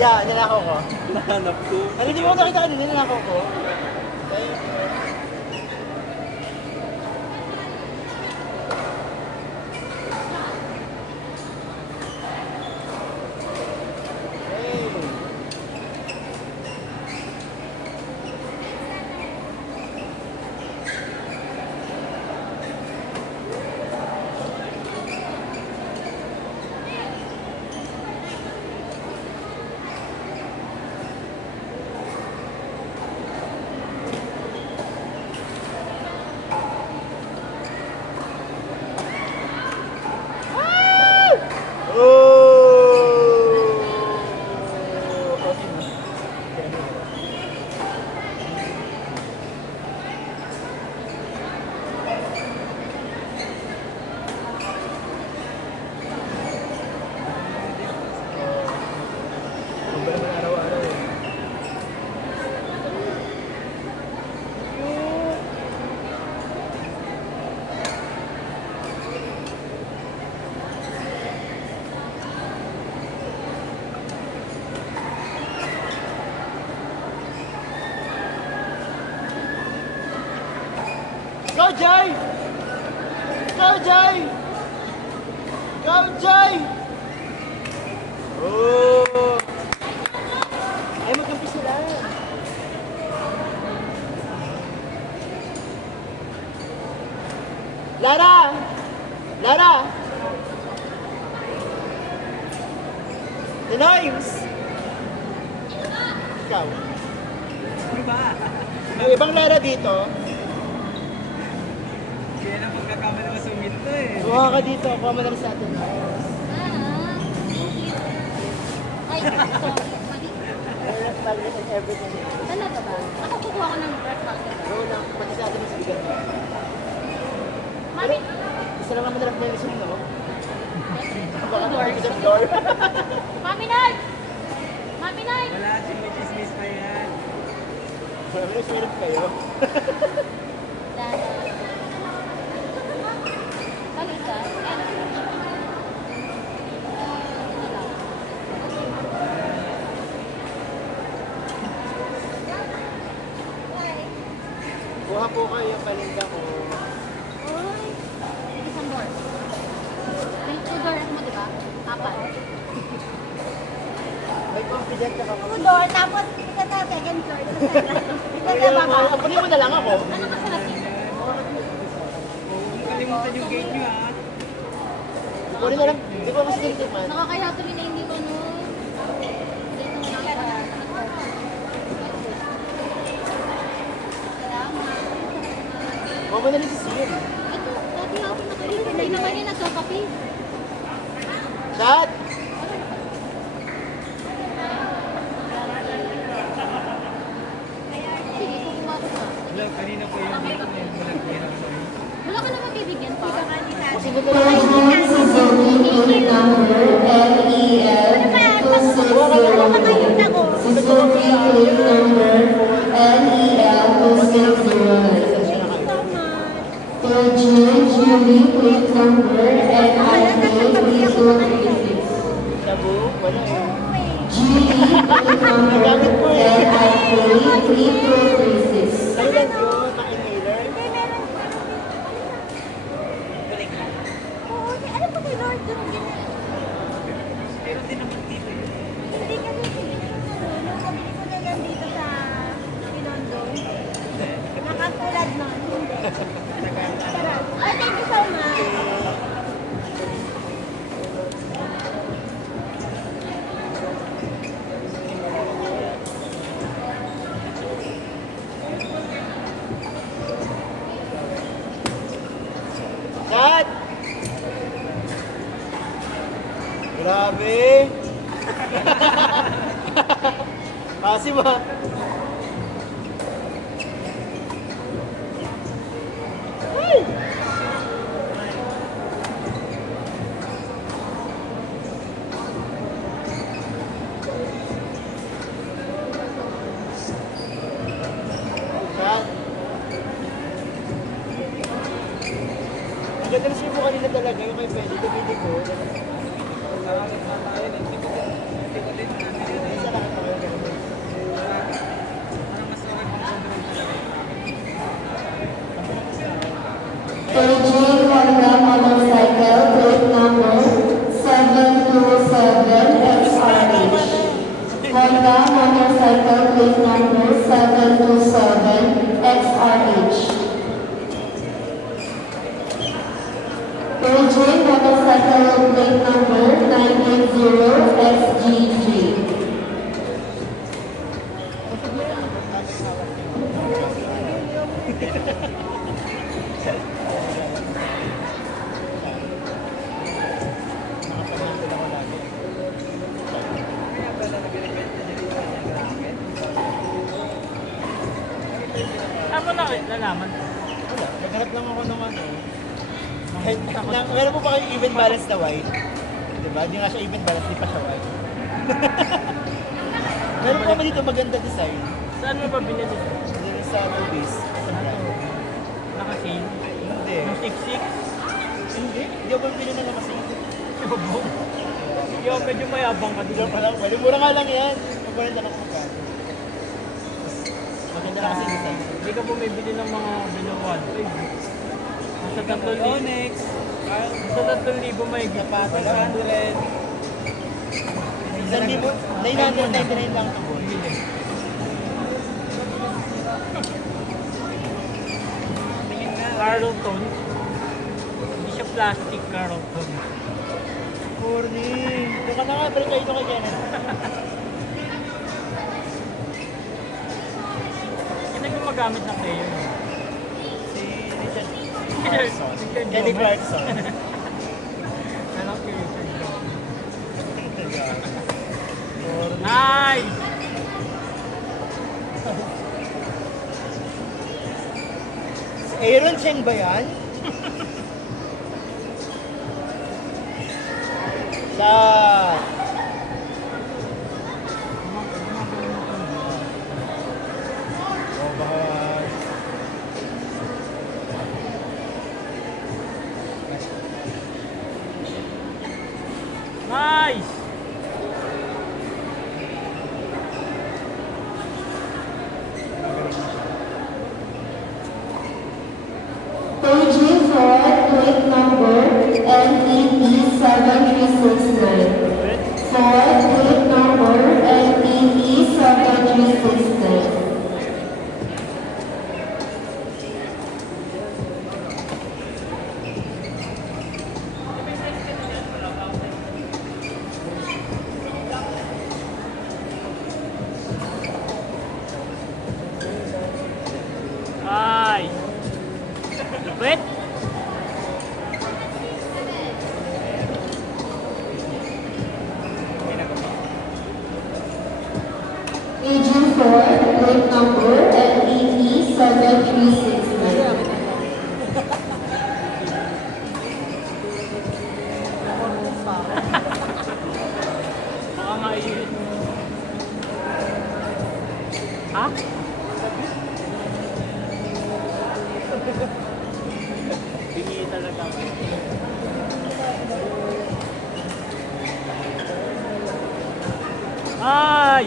Yeah, nilakaw ko. Nahanap ko. Ano, hindi mo nakita kanina, nilakaw ko. Go, Jay! Go, Jay! Go, Jay! Oh! Ay, magkampi sila. Lara! Lara! The Noims! Ikaw. Ano ba? Yung ibang Lara dito. Kaya na pagkakamali mo sumit to eh. Buha ka dito, kuha mo lang sa atin. Ay, sorry. Mali. Everything. Talaga ba? Ako kukuha ko ng breath bucket. Bro, lang, pati sa atin sa bigat. Mami, Isa lang naman na lang no? Baka na sa floor. Mami Nay! Mami Nay! Wala, chismis pa yan. Marami na smirap kayo. Dada. Balita. Kuha po kayo yung palinda ko. Uy! Isang door. May two doors mo, di ba? Apat. May confident ka Two door, tapos isa sa second floor. Isa sa baba. Apunin mo na lang ako. Ano masarap dito? Huwag kalimutan yung gate nyo ha. Kunin na lang. Di ba mas tinitiman? Nakakaya tuloy na hindi ko, no? mo na rin si Sir. Ito, dati ako nakalimutan. Hindi naman yun nagkakape. Chat! Sige, kukuha ko na. Wala, kanina po yung dito na yung malagyan ako. Wala ka naman bibigyan pa. Kasi nito lang yung Suzuki plate number LEL 260. Suzuki plate number LEL 260. Julie plate number NIK 3236. Shabu, wala eh. Julie plate number NIK 3236. Sa'yo lang yun, pa-inhaler. Oo, ano pa kay Lord doon gina? Meron din naman dito. Hindi kasi nung kabili ko na yan dito sa Pinondo. Nakatulad nun, hindi. Sarap. Ay, thank you so much. Chat! Grabe! Kasi ba? Hey! Chat! Ang ganda na siya mo kanina talaga, yung kay Pwede, tumili ko. Isa lang ito kayo ganun. AJ Honda motorcycle plate number 727 XRH. Honda motorcycle plate number 727 XRH. AJ motorcycle plate number 980 XGG. Ako na nalaman. Wala, naghanap lang ako ng ano. Meron po ba kayong even balance na white? Diba? Hindi nga siya even balance, di pa siya white. Meron po ba dito maganda design? Saan mo ba binili? Dito sa Nobis. Sa brand. Naka-sale? Hindi. Yung 6-6? Hindi. Hindi ako pili na kasi. Yo, medyo mayabang ka Diyan dito. pa lang. Pwede mura nga lang yan. Magpalit lang ako ka. Maganda lang kasi design. Hindi ka bumibili ng mga below 1.5. Nasa 3,000. Onyx. Nasa 3,000 may Sapatos, 100. 999 lang ito. Carlton. Hindi siya plastic Carlton. Corny. Doon ka na nga, balik kayo kay Janet. Yan ang gumagamit ng player. Si Richard Richard Kelly Gomez. Clarkson. Ano si Richard Gomez? Nice! Aaron Cheng ba yan? Shot! Oh, baka... Nice! AJ Ford plate number NEP 7369. Ford plate number NEP 7369. Nice! KG4, plate number NET 7369. Baka mainit. Ha? Bingi talaga. Ay!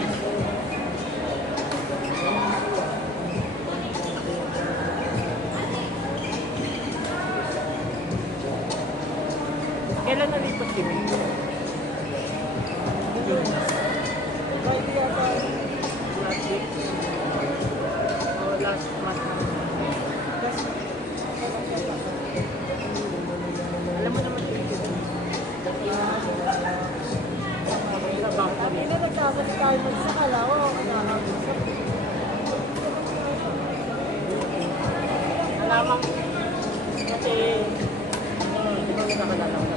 Kailan nalipat si May? Yun. Friday yata. Last week. Oh, last month. Alam mo naman yung bakit kami? Hindi nagkabot tayo sa kalawa. Alamang kasi hindi ko nagkakalala ko